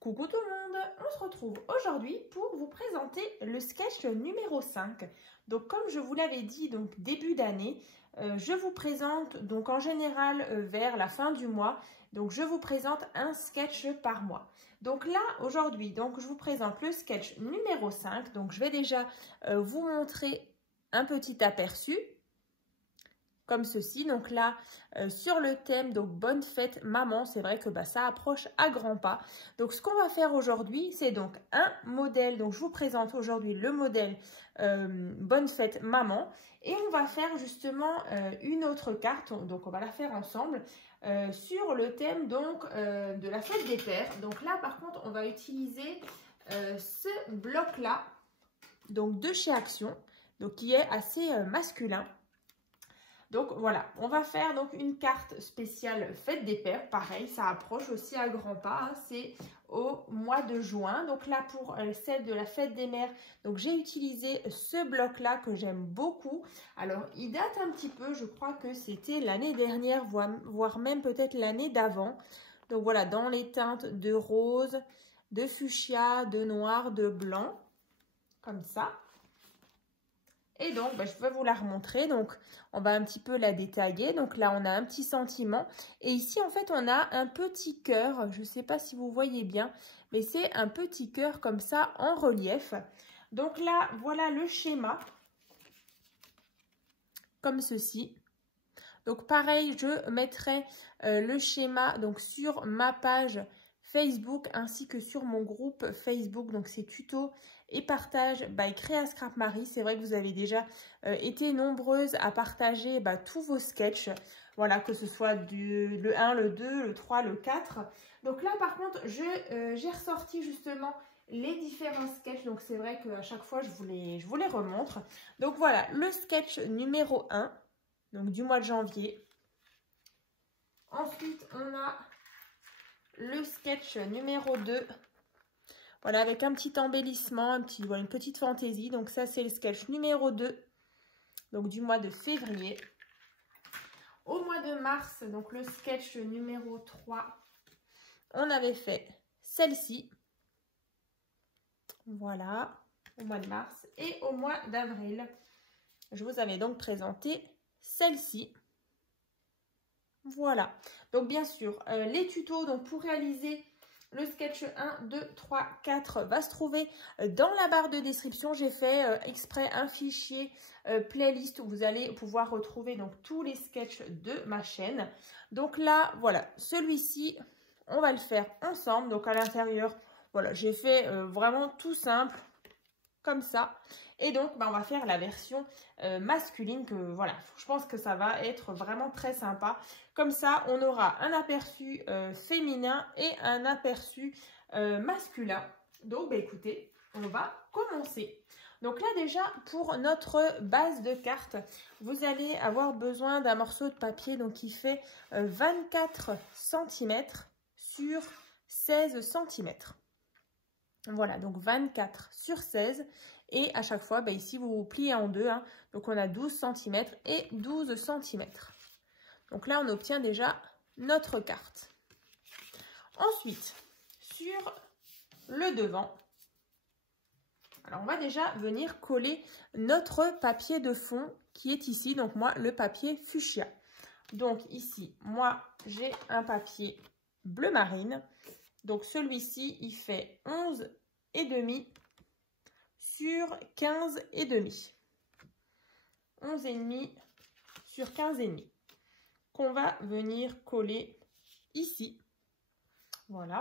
Coucou tout le monde, on se retrouve aujourd'hui pour vous présenter le sketch numéro 5. Donc comme je vous l'avais dit, donc début d'année, je vous présente donc en général vers la fin du mois, donc je vous présente un sketch par mois. Donc là aujourd'hui, donc je vous présente le sketch numéro 5. Donc je vais déjà vous montrer un petit aperçu. Comme ceci, donc là sur le thème donc bonne fête maman, c'est vrai que ça approche à grands pas. Donc ce qu'on va faire aujourd'hui, c'est donc un modèle, donc je vous présente aujourd'hui le modèle bonne fête maman, et on va faire justement une autre carte, donc on va la faire ensemble sur le thème donc de la fête des pères. Donc là par contre on va utiliser ce bloc là, donc de chez Action, donc qui est assez masculin. Donc voilà, on va faire donc une carte spéciale fête des pères. Pareil, ça approche aussi à grands pas, hein, c'est au mois de juin. Donc là pour celle de la fête des mères, donc j'ai utilisé ce bloc là que j'aime beaucoup. Alors il date un petit peu, je crois que c'était l'année dernière, voire même peut-être l'année d'avant. Donc voilà, dans les teintes de rose, de fuchsia, de noir, de blanc, comme ça. Et donc, je vais vous la remontrer. Donc, on va un petit peu la détailler. Donc là, on a un petit sentiment. Et ici, en fait, on a un petit cœur. Je ne sais pas si vous voyez bien, mais c'est un petit cœur comme ça en relief. Donc là, voilà le schéma. Comme ceci. Donc pareil, je mettrai le schéma donc sur ma page Facebook ainsi que sur mon groupe Facebook. Donc c'est tuto et partage by Créa Scrap Marie. C'est vrai que vous avez déjà été nombreuses à partager tous vos sketchs. Voilà, que ce soit le 1, le 2, le 3, le 4. Donc là par contre, j'ai ressorti justement les différents sketchs. Donc c'est vrai qu'à chaque fois, je vous les remontre. Donc voilà, le sketch numéro 1. Donc du mois de janvier. Ensuite, on a le sketch numéro 2. Voilà, avec un petit embellissement, une petite fantaisie. Donc ça, c'est le sketch numéro 2. Donc du mois de février. Au mois de mars, donc le sketch numéro 3. On avait fait celle-ci. Voilà, au mois de mars. Et au mois d'avril, je vous avais donc présenté celle-ci. Voilà, donc bien sûr, les tutos donc pour réaliser le sketch 1, 2, 3, 4 va se trouver dans la barre de description. J'ai fait exprès un fichier playlist où vous allez pouvoir retrouver donc tous les sketchs de ma chaîne. Donc là, voilà, celui-ci, on va le faire ensemble. Donc à l'intérieur, voilà, j'ai fait vraiment tout simple, comme ça. Et donc, on va faire la version masculine que, voilà, je pense que ça va être vraiment très sympa. Comme ça, on aura un aperçu féminin et un aperçu masculin. Donc, écoutez, on va commencer. Donc là, déjà, pour notre base de carte, vous allez avoir besoin d'un morceau de papier donc qui fait 24 cm sur 16 cm. Voilà, donc 24 sur 16. Et à chaque fois, ici, vous pliez en deux. Hein, donc, on a 12 cm et 12 cm. Donc là, on obtient déjà notre carte. Ensuite, sur le devant, alors on va déjà venir coller notre papier de fond qui est ici. Donc, moi, le papier fuchsia. Donc, ici, moi, j'ai un papier bleu marine. Donc, celui-ci, il fait 11,5 sur 15,5. 11,5 sur 15,5. Qu'on va venir coller ici. Voilà.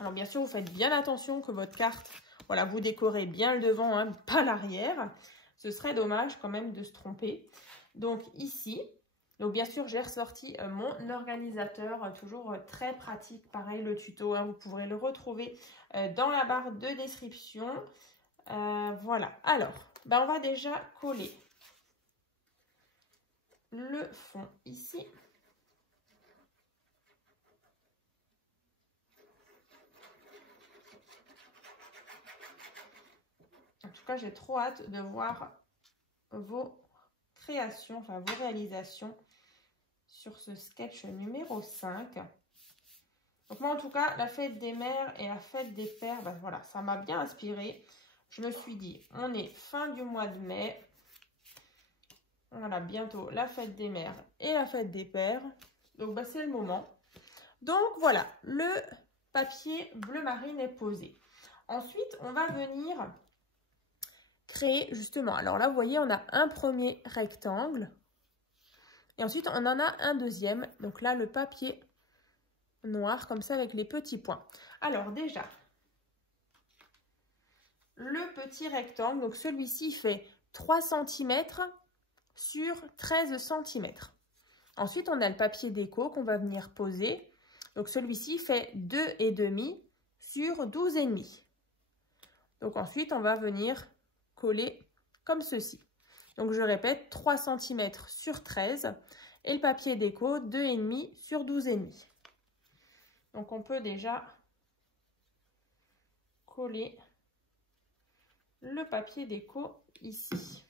Alors, bien sûr, vous faites bien attention que votre carte, voilà, vous décorez bien le devant, hein, pas l'arrière. Ce serait dommage quand même de se tromper. Donc, ici. Donc, bien sûr, j'ai ressorti mon organisateur, toujours très pratique. Pareil, le tuto, hein, vous pourrez le retrouver dans la barre de description. Voilà. Alors, on va déjà coller le fond ici. En tout cas, j'ai trop hâte de voir vos créations, enfin vos réalisations sur ce sketch numéro 5. Donc moi en tout cas, la fête des mères et la fête des pères, ben voilà, ça m'a bien inspiré. Je me suis dit, on est fin du mois de mai. Voilà, bientôt la fête des mères et la fête des pères. Donc ben, c'est le moment. Donc voilà, le papier bleu marine est posé. Ensuite, on va venir créer justement. Alors là, vous voyez, on a un premier rectangle. Et ensuite, on en a un deuxième. Donc là, le papier noir, comme ça, avec les petits points. Alors déjà, le petit rectangle, donc celui-ci fait 3 cm sur 13 cm. Ensuite, on a le papier déco qu'on va venir poser. Donc celui-ci fait 2,5 sur 12,5. Donc ensuite, on va venir coller comme ceci. Donc je répète, 3 cm sur 13 et le papier déco 2,5 sur 12,5. Donc on peut déjà coller le papier déco ici.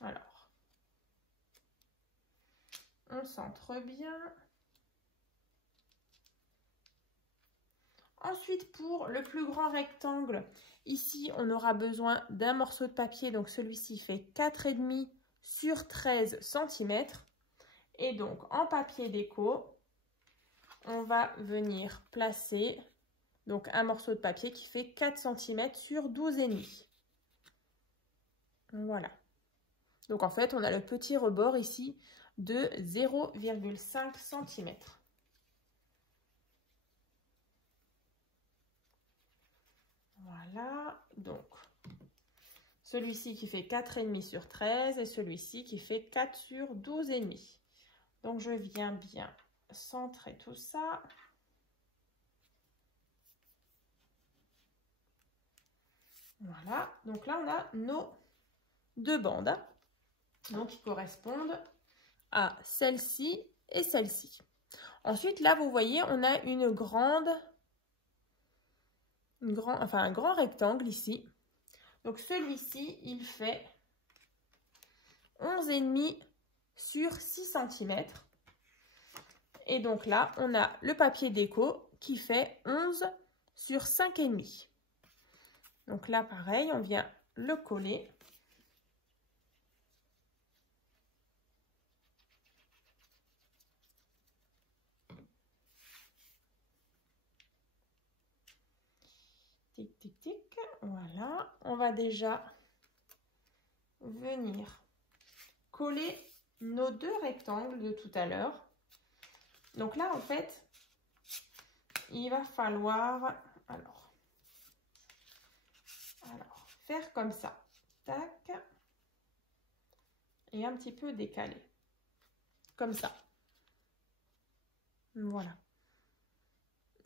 Alors, on centre bien. Ensuite, pour le plus grand rectangle, ici, on aura besoin d'un morceau de papier. Donc, celui-ci fait 4,5 sur 13 cm. Et donc, en papier déco, on va venir placer donc un morceau de papier qui fait 4 cm sur 12,5. Voilà. Donc, en fait, on a le petit rebord ici de 0,5 cm. Voilà, donc celui-ci qui fait 4,5 sur 13 et celui-ci qui fait 4 sur 12,5. Donc je viens bien centrer tout ça. Voilà, donc là on a nos deux bandes, donc qui correspondent à celle-ci et celle-ci. Ensuite là vous voyez on a un grand rectangle ici. Donc celui-ci, il fait 11,5 sur 6 cm. Et donc là, on a le papier déco qui fait 11 sur 5,5. Donc là, pareil, on vient le coller. Tic, tic, tic. Voilà. On va déjà venir coller nos deux rectangles de tout à l'heure. Donc là, en fait, il va falloir faire comme ça. Tac. Et un petit peu décaler. Comme ça. Voilà.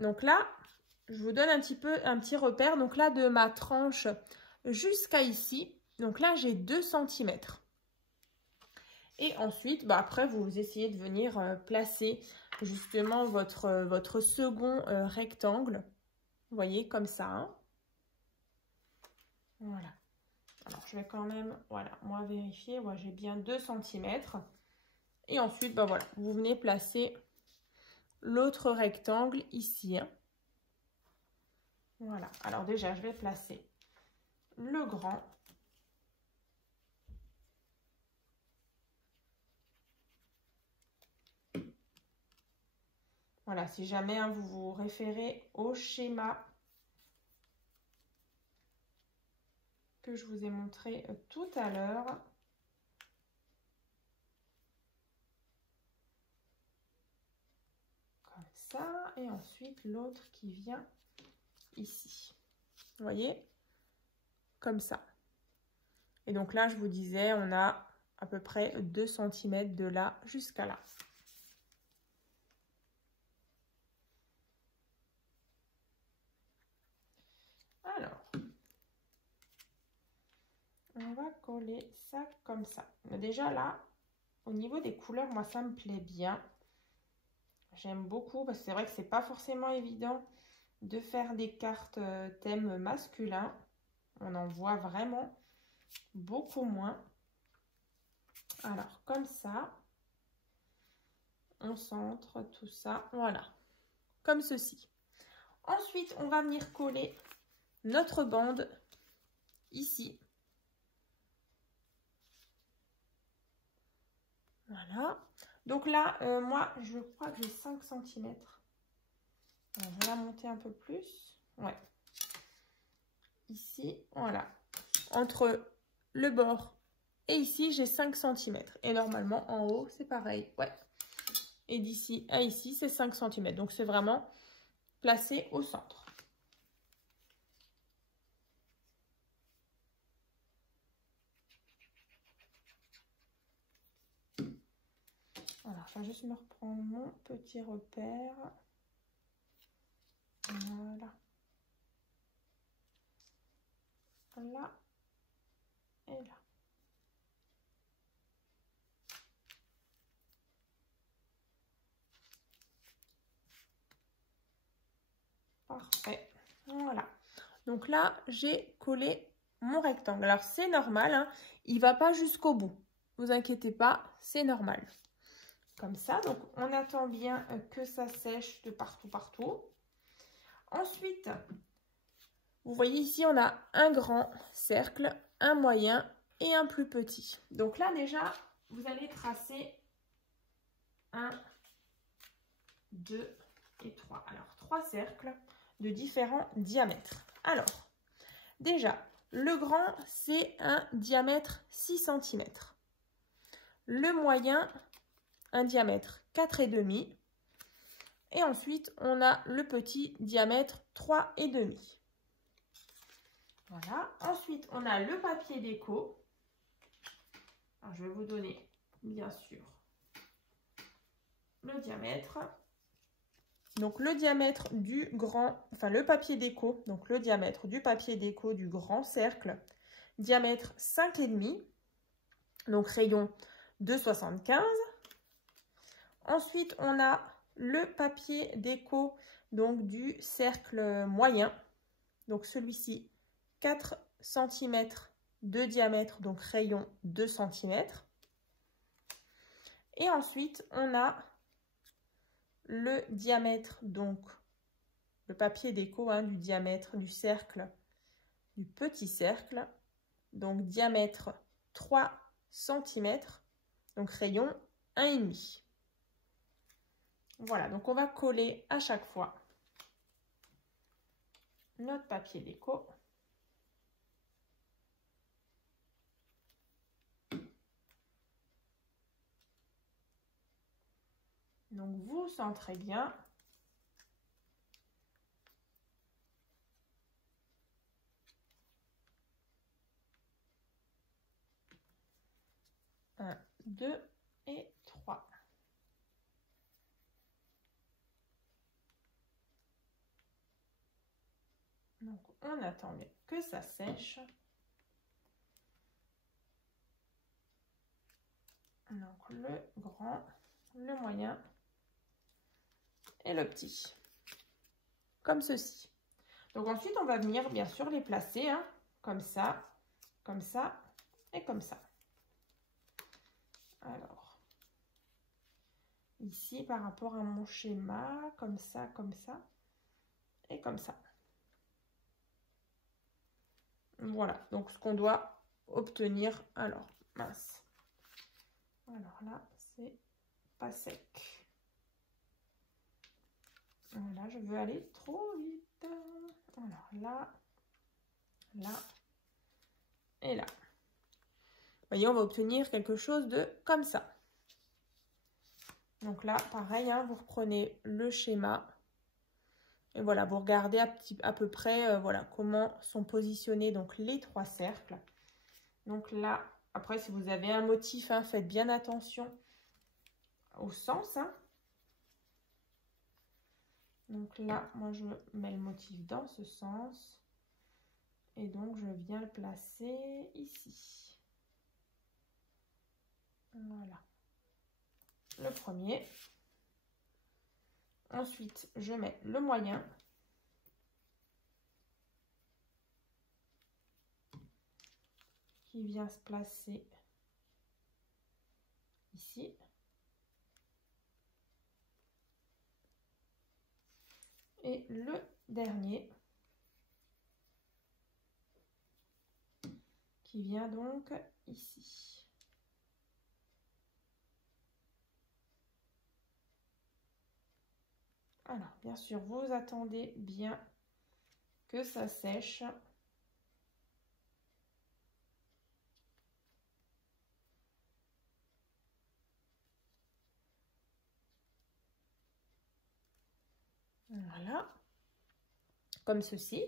Donc là, je vous donne un petit repère. Donc là, de ma tranche jusqu'à ici. Donc là, j'ai 2 cm. Et ensuite, après, vous essayez de venir placer justement votre second rectangle. Vous voyez, comme ça. Hein. Voilà. Alors, je vais quand même, voilà, moi vérifier. Ouais, j'ai bien 2 cm. Et ensuite, voilà, vous venez placer l'autre rectangle ici. Hein. Voilà. Alors déjà, je vais placer le grand. Voilà, si jamais vous vous référez au schéma que je vous ai montré tout à l'heure. Comme ça. Et ensuite, l'autre qui vient ici. Vous voyez? Comme ça. Et donc là, je vous disais, on a à peu près 2 cm de là jusqu'à là. Alors, on va coller ça comme ça. Mais déjà là, au niveau des couleurs, moi ça me plaît bien. J'aime beaucoup parce que c'est vrai que c'est pas forcément évident de faire des cartes thème masculin. On en voit vraiment beaucoup moins. Alors comme ça, on centre tout ça. Voilà. comme ceci. Ensuite, on va venir coller notre bande ici. Voilà. Donc là, moi, je crois que j'ai 5 cm. Alors, je vais la monter un peu plus. Ouais. Ici, voilà. Entre le bord et ici, j'ai 5 cm. Et normalement, en haut, c'est pareil. Ouais. Et d'ici à ici, c'est 5 cm. Donc, c'est vraiment placé au centre. Voilà, je vais juste me reprendre mon petit repère. Voilà. Là et là. Parfait. Voilà. Donc là, j'ai collé mon rectangle. Alors, c'est normal, hein, il ne va pas jusqu'au bout. Ne vous inquiétez pas, c'est normal. Comme ça, donc on attend bien que ça sèche de partout, partout. Ensuite, vous voyez ici, on a un grand cercle, un moyen et un plus petit. Donc là, déjà, vous allez tracer 1, 2 et 3. Alors, 3 cercles de différents diamètres. Alors, déjà, le grand, c'est un diamètre 6 cm. Le moyen, un diamètre 4,5. Et ensuite, on a le petit diamètre 3,5. Voilà. Ensuite, on a le papier déco. Alors, je vais vous donner, bien sûr, le diamètre. Donc, le diamètre du grand, enfin, le papier déco, donc le diamètre du papier déco du grand cercle, diamètre 5,5, donc rayon 2,75. Ensuite, on a le papier déco, donc du cercle moyen, donc celui-ci, 4 cm de diamètre, donc rayon 2 cm. Et ensuite, on a le diamètre, donc le papier déco, hein, du diamètre du cercle, du petit cercle, donc diamètre 3 cm, donc rayon 1,5. Voilà, donc on va coller à chaque fois notre papier déco. Donc vous centrez bien. Un, 2 et 3. Donc on attend bien que ça sèche. Donc le grand, le moyen et le petit. Comme ceci. Donc ensuite on va venir bien sûr les placer, hein, comme ça et comme ça. Alors, ici par rapport à mon schéma, comme ça et comme ça. Voilà, donc ce qu'on doit obtenir, alors, mince. Alors là, c'est pas sec. Voilà, je veux aller trop vite. Alors là, là et là. Vous voyez, on va obtenir quelque chose de comme ça. Donc là, pareil, hein, vous reprenez le schéma. Et voilà, vous regardez à peu près voilà, comment sont positionnés donc, les 3 cercles. Donc là, après, si vous avez un motif, hein, faites bien attention au sens. Hein. Donc là, moi, je mets le motif dans ce sens. Et donc, je viens le placer ici. Voilà. Le premier. Ensuite, je mets le moyen. Qui vient se placer ici. Et le dernier qui vient donc ici. Alors, bien sûr, vous attendez bien que ça sèche. Voilà, comme ceci.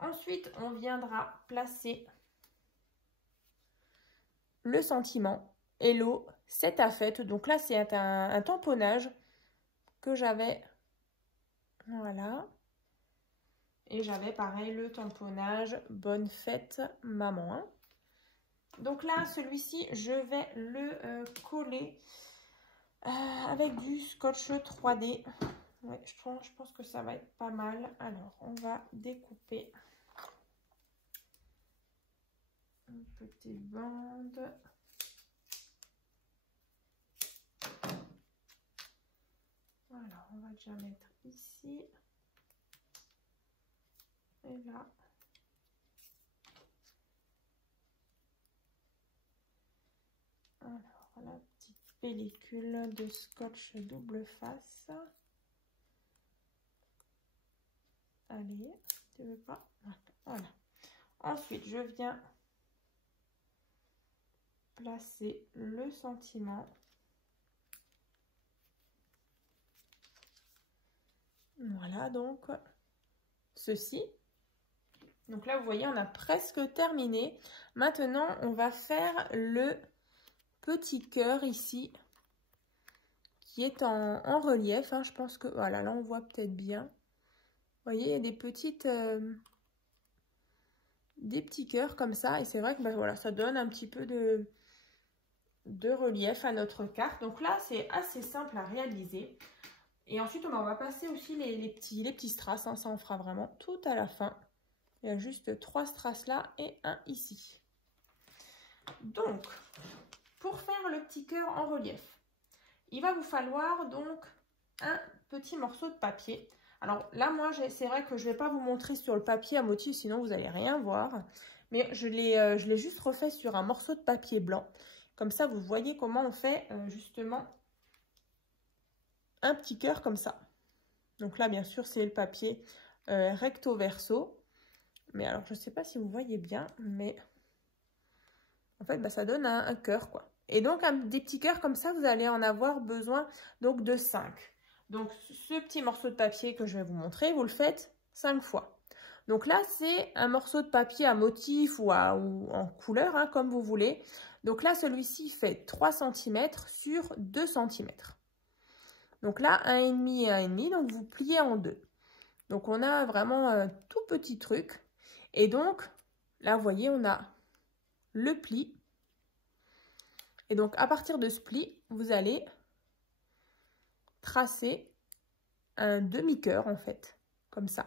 Ensuite, on viendra placer le sentiment et l'eau, c'est à fait. Donc là, c'est un tamponnage que j'avais. Voilà. Et j'avais pareil le tamponnage Bonne fête maman. Hein. Donc là, celui-ci, je vais le coller avec du scotch 3D. Ouais, je pense que ça va être pas mal. Alors, on va découper une petite bande. Voilà, on va déjà mettre ici. Et là. Alors, la petite pellicule de scotch double face. Allez, tu veux pas? Voilà. Ensuite, je viens placer le sentiment. Voilà, donc, ceci. Donc là, vous voyez, on a presque terminé. Maintenant, on va faire le petit cœur ici, qui est en relief. Hein. Je pense que, voilà, là, on voit peut-être bien. Vous voyez, il y a des petites... des petits cœurs comme ça. Et c'est vrai que, ben, voilà, ça donne un petit peu de relief à notre carte. Donc là, c'est assez simple à réaliser. Et ensuite, on va passer aussi les petits strass. Hein. Ça, on fera vraiment tout à la fin. Il y a juste 3 strass là et un ici. Donc, pour faire le petit cœur en relief, il va vous falloir donc un petit morceau de papier. Alors là, moi, c'est vrai que je ne vais pas vous montrer sur le papier à motif, sinon vous n'allez rien voir. Mais je l'ai juste refait sur un morceau de papier blanc. Comme ça, vous voyez comment on fait justement un petit cœur comme ça. Donc là, bien sûr, c'est le papier recto verso. Mais alors, je ne sais pas si vous voyez bien, mais en fait, bah, ça donne un cœur, quoi. Et donc, des petits cœurs comme ça, vous allez en avoir besoin donc de 5. Donc, ce petit morceau de papier que je vais vous montrer, vous le faites 5 fois. Donc là, c'est un morceau de papier à motif ou en couleur, hein, comme vous voulez. Donc là, celui-ci fait 3 cm sur 2 cm. Donc là, 1,5 et 1,5, donc vous pliez en deux. Donc, on a vraiment un tout petit truc. Et donc, là, vous voyez, on a le pli. Et donc, à partir de ce pli, vous allez tracer un demi-cœur, en fait, comme ça.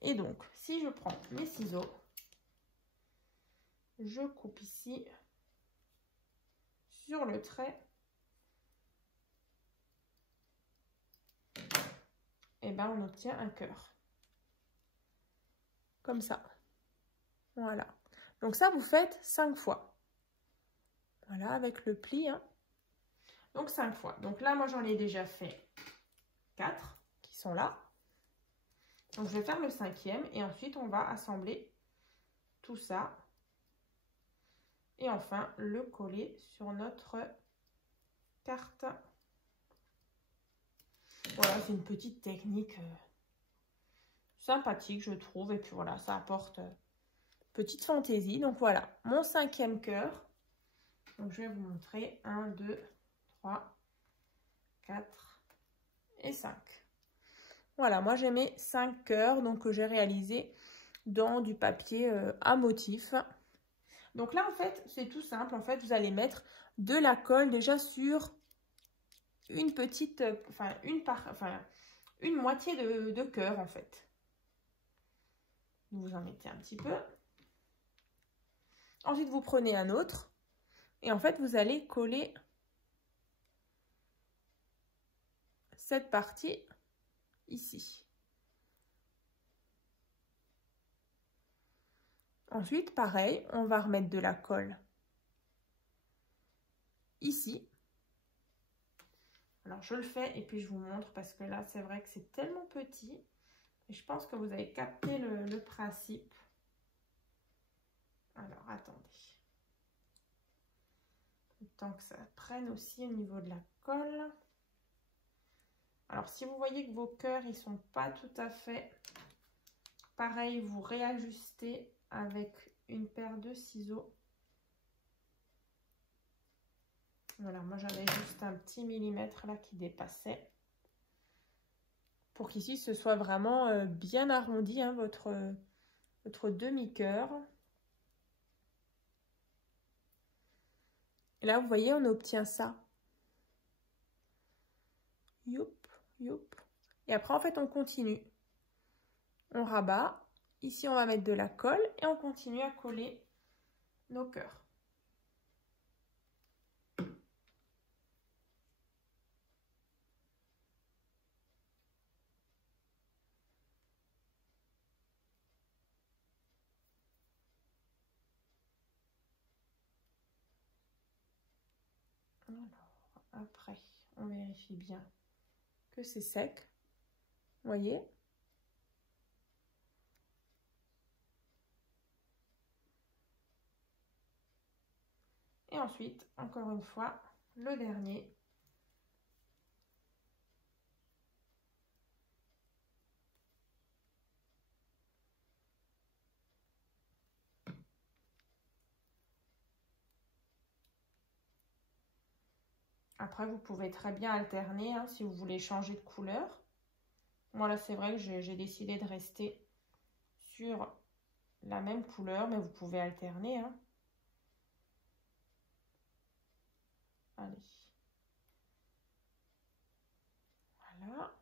Et donc, si je prends mes ciseaux, je coupe ici sur le trait. Et ben, on obtient un cœur. Comme ça. Voilà. Donc ça, vous faites 5 fois. Voilà, avec le pli. Hein. Donc 5 fois. Donc là, moi, j'en ai déjà fait 4 qui sont là. Donc je vais faire le 5e et ensuite, on va assembler tout ça. Et enfin, le coller sur notre carte. Voilà, c'est une petite technique sympathique, je trouve. Et puis voilà, ça apporte petite fantaisie. Donc voilà, mon 5e cœur. Donc je vais vous montrer 1, 2, 3, 4 et 5. Voilà, moi j'ai mes 5 cœurs donc que j'ai réalisé dans du papier à motif. Donc là en fait, c'est tout simple. En fait, vous allez mettre de la colle déjà sur une petite, une moitié de cœur en fait. Vous en mettez un petit peu. Ensuite, vous prenez un autre. Et en fait, vous allez coller cette partie ici. Ensuite, pareil, on va remettre de la colle ici. Alors, je le fais et puis je vous montre parce que là, c'est vrai que c'est tellement petit. Et je pense que vous avez capté le principe. Alors, attendez. Le temps que ça prenne aussi au niveau de la colle. Alors, si vous voyez que vos cœurs, ils sont pas tout à fait pareil, vous réajustez avec une paire de ciseaux. Voilà, moi j'avais juste un petit millimètre là qui dépassait. Pour qu'ici, ce soit vraiment bien arrondi, hein, votre demi-cœur. Et là, vous voyez, on obtient ça. Youp, youp. Et après, en fait, on continue. On rabat. Ici, on va mettre de la colle et on continue à coller nos cœurs. Alors, après, on vérifie bien que c'est sec. Vous voyez? Et ensuite, encore une fois, le dernier. Après, vous pouvez très bien alterner hein, si vous voulez changer de couleur. Moi, là, c'est vrai que j'ai décidé de rester sur la même couleur, mais vous pouvez alterner. Hein. Allez. Voilà.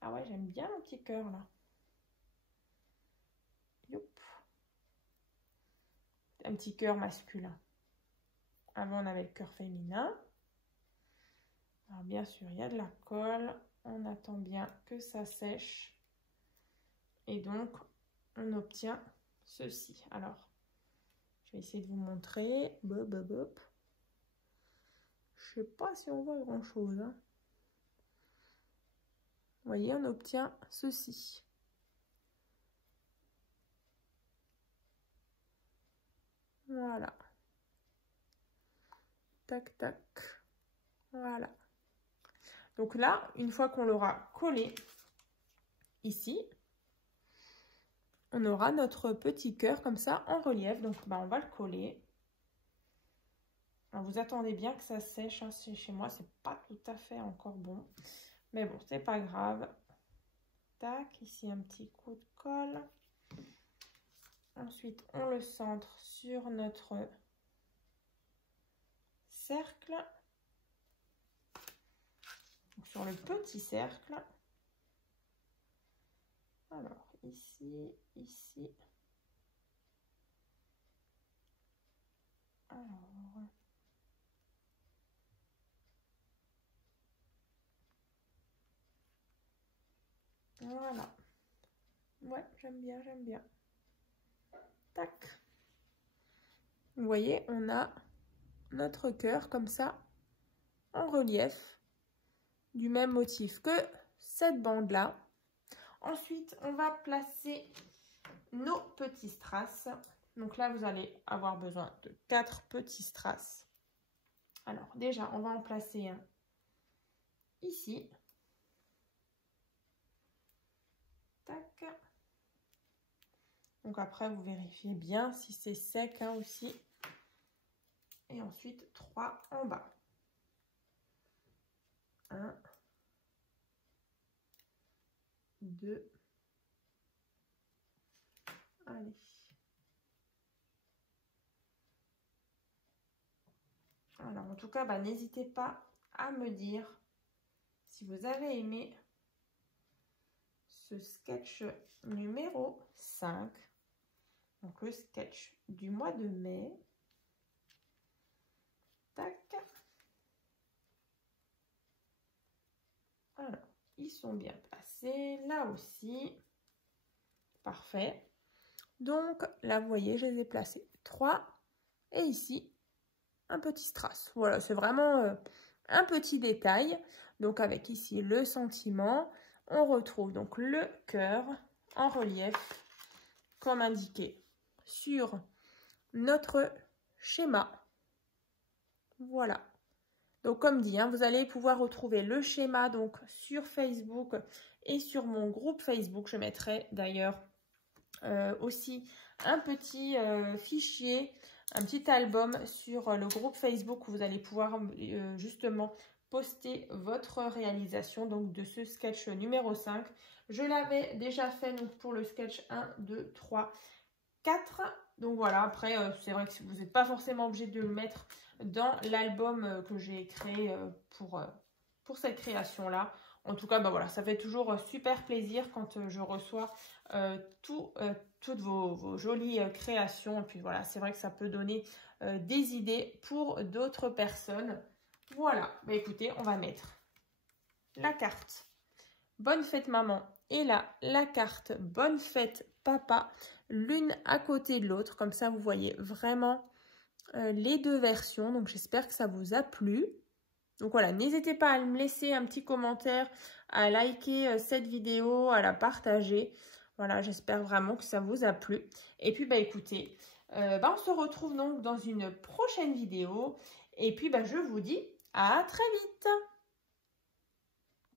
Ah ouais, j'aime bien mon petit cœur, là. Youp. Un petit cœur masculin. Avant, on avait le cœur féminin. Alors, bien sûr, il y a de la colle. On attend bien que ça sèche. Et donc, on obtient ceci. Alors, je vais essayer de vous montrer. Bop, bop, bop. Je sais pas si on voit grand-chose. Hein. Vous voyez, on obtient ceci. Voilà. Tac, tac. Voilà. Donc là, une fois qu'on l'aura collé ici, on aura notre petit cœur comme ça en relief. Donc, on va le coller. Alors, vous attendez bien que ça sèche. Hein. Chez moi, c'est pas tout à fait encore bon. Mais bon, c'est pas grave. Tac, ici un petit coup de colle. Ensuite, on le centre sur notre cercle. Donc, sur le petit cercle. Alors, ici, ici. Alors. Voilà. Ouais, j'aime bien, j'aime bien. Tac. Vous voyez, on a notre cœur comme ça, en relief, du même motif que cette bande-là. Ensuite, on va placer nos petits strass. Donc là, vous allez avoir besoin de 4 petits strass. Alors, déjà, on va en placer un ici. Tac. Donc après, vous vérifiez bien si c'est sec hein, aussi. Et ensuite, 3 en bas. 1, 2. Allez. Alors, en tout cas, n'hésitez pas à me dire si vous avez aimé ce sketch numéro 5. Donc, le sketch du mois de mai. Tac. Alors, ils sont bien placés. Là aussi. Parfait. Donc là, vous voyez, je les ai placés 3. Et ici, un petit strass. Voilà, c'est vraiment un petit détail. Donc avec ici le sentiment, on retrouve donc le cœur en relief comme indiqué sur notre schéma. Voilà. Donc comme dit, hein, vous allez pouvoir retrouver le schéma donc sur Facebook et sur mon groupe Facebook. Je mettrai d'ailleurs aussi un petit fichier, un petit album sur le groupe Facebook où vous allez pouvoir justement poster votre réalisation donc de ce sketch numéro 5. Je l'avais déjà fait donc pour le sketch 1, 2, 3, 4. Donc voilà, après c'est vrai que vous n'êtes pas forcément obligé de le mettre dans l'album que j'ai créé pour cette création-là. En tout cas, bah voilà, ça fait toujours super plaisir quand je reçois toutes vos jolies créations. Et puis voilà, c'est vrai que ça peut donner des idées pour d'autres personnes. Voilà, bah écoutez, on va mettre la carte Bonne fête maman et là, la carte Bonne fête papa, l'une à côté de l'autre. Comme ça, vous voyez vraiment les deux versions. Donc, j'espère que ça vous a plu. Donc voilà, n'hésitez pas à me laisser un petit commentaire, à liker cette vidéo, à la partager. Voilà, j'espère vraiment que ça vous a plu. Et puis, bah écoutez, on se retrouve donc dans une prochaine vidéo. Et puis, bah, je vous dis à très vite.